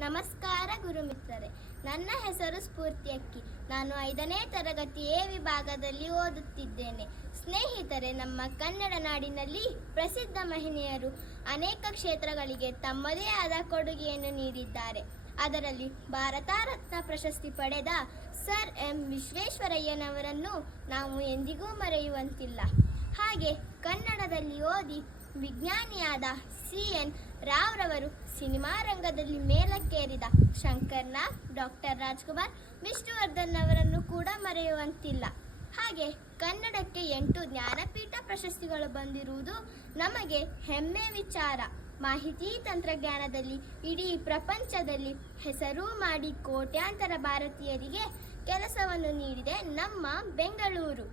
ನಮಸ್ಕಾರ ಗುರುಮಿತ್ರರೇ. ನನ್ನ ಹೆಸರು ಸ್ಫೂರ್ತಿ ಅಕ್ಕಿ. ನಾನು 5ನೇ ತರಗತಿ ಎ ವಿಭಾಗದಲ್ಲಿ ಓದುತ್ತಿದ್ದೇನೆ. ಸ್ನೇಹಿತರೆ, ನಮ್ಮ ಕನ್ನಡ ನಾಡಿನಲ್ಲಿ ಪ್ರಸಿದ್ಧ ಮಹಿಳೆಯರು ಅನೇಕ ಕ್ಷೇತ್ರಗಳಿಗೆ ತಮ್ಮದೇ ಆದ ಕೊಡುಗೆಯನ್ನು ನೀಡಿದ್ದಾರೆ. ಅದರಲ್ಲಿ ಭಾರತ ರತ್ನ ಪ್ರಶಸ್ತಿ ಪಡೆದ ಸರ್ ಎಂ ವಿಶ್ವೇಶ್ವರಯ್ಯನವರನ್ನು ನಾವು ಎಂದಿಗೂ ಮರೆಯುವಂತಿಲ್ಲ. ಹಾಗೆ ಕನ್ನಡದಲ್ಲಿ ಓದಿ ವಿಜ್ಞಾನಿಯಾದ CN ರಾವ್ ರವರು ಸಿನಿಮಾ ರಂಗದಲ್ಲಿ ಮೇಲಕ್ಕೇರಿದ ಶಂಕರ್ ನಾಗ್, ಡಾಕ್ಟರ್ ರಾಜ್ಕುಮಾರ್, ವಿಷ್ಣುವರ್ಧನ್ ಅವರನ್ನು ಕೂಡ ಮರೆಯುವಂತಿಲ್ಲ. ಹಾಗೆ ಕನ್ನಡಕ್ಕೆ 8 ಜ್ಞಾನಪೀಠ ಪ್ರಶಸ್ತಿಗಳು ಬಂದಿರುವುದು ನಮಗೆ ಹೆಮ್ಮೆ ವಿಚಾರ. ಮಾಹಿತಿ ತಂತ್ರಜ್ಞಾನದಲ್ಲಿ ಇಡೀ ಪ್ರಪಂಚದಲ್ಲಿ ಹೆಸರು ಮಾಡಿ ಕೋಟ್ಯಾಂತರ ಭಾರತೀಯರಿಗೆ ಕೆಲಸವನ್ನು ನೀಡಿದೆ ನಮ್ಮ ಬೆಂಗಳೂರು.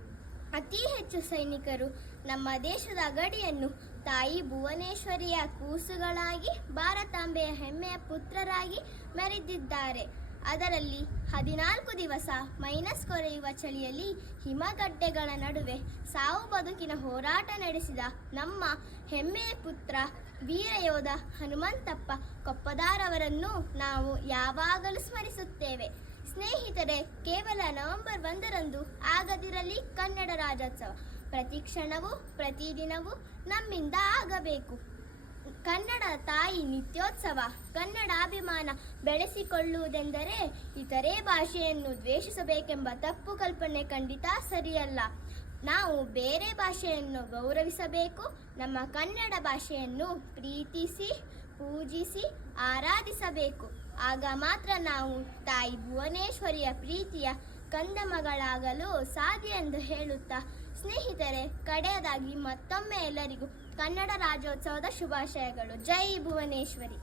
ಅತಿ ಹೆಚ್ಚು ಸೈನಿಕರು ನಮ್ಮ ದೇಶದ ಗಡಿಯನ್ನು ತಾಯಿ ಭುವನೇಶ್ವರಿಯ ಕೂಸುಗಳಾಗಿ, ಭಾರತಾಂಬೆಯ ಹೆಮ್ಮೆಯ ಪುತ್ರರಾಗಿ ಮೆರೆದಿದ್ದಾರೆ. ಅದರಲ್ಲಿ 14 ದಿವಸ ಮೈನಸ್ ಕೊರೆಯುವ ಚಳಿಯಲ್ಲಿ ಹಿಮಗಡ್ಡೆಗಳ ನಡುವೆ ಸಾವು ಬದುಕಿನ ಹೋರಾಟ ನಡೆಸಿದ ನಮ್ಮ ಹೆಮ್ಮೆಯ ಪುತ್ರ ವೀರಯೋಧ ಹನುಮಂತಪ್ಪ ಕೊಪ್ಪದಾರವರನ್ನು ನಾವು ಯಾವಾಗಲೂ ಸ್ಮರಿಸುತ್ತೇವೆ. ಸ್ನೇಹಿತರೆ, ಕೇವಲ ನವೆಂಬರ್ 1ರಂದು ಆಗದಿರಲಿ ಕನ್ನಡ ರಾಜ್ಯೋತ್ಸವ. ಪ್ರತಿ ಕ್ಷಣವೂ ಪ್ರತಿದಿನವೂ ನಮ್ಮಿಂದ ಆಗಬೇಕು. ಕನ್ನಡ ತಾಯಿ ನಿತ್ಯೋತ್ಸವ. ಕನ್ನಡಾಭಿಮಾನ ಬೆಳೆಸಿಕೊಳ್ಳುವುದೆಂದರೆ ಇತರೆ ಭಾಷೆಯನ್ನು ದ್ವೇಷಿಸಬೇಕೆಂಬ ತಪ್ಪು ಕಲ್ಪನೆ ಖಂಡಿತ ಸರಿಯಲ್ಲ. ನಾವು ಬೇರೆ ಭಾಷೆಯನ್ನು ಗೌರವಿಸಬೇಕು. ನಮ್ಮ ಕನ್ನಡ ಭಾಷೆಯನ್ನು ಪ್ರೀತಿಸಿ, ಪೂಜಿಸಿ, ಆರಾಧಿಸಬೇಕು. ಆಗ ಮಾತ್ರ ನಾವು ತಾಯಿ ಭುವನೇಶ್ವರಿಯ ಪ್ರೀತಿಯ ಕಂದಮಗಳಾಗಲು ಸಾಧ್ಯ ಎಂದು ಹೇಳುತ್ತಾ, ಸ್ನೇಹಿತರೆ, ಕಡೆಯದಾಗಿ ಮತ್ತೊಮ್ಮೆ ಎಲ್ಲರಿಗೂ ಕನ್ನಡ ರಾಜ್ಯೋತ್ಸವದ ಶುಭಾಶಯಗಳು. ಜೈ ಭುವನೇಶ್ವರಿ.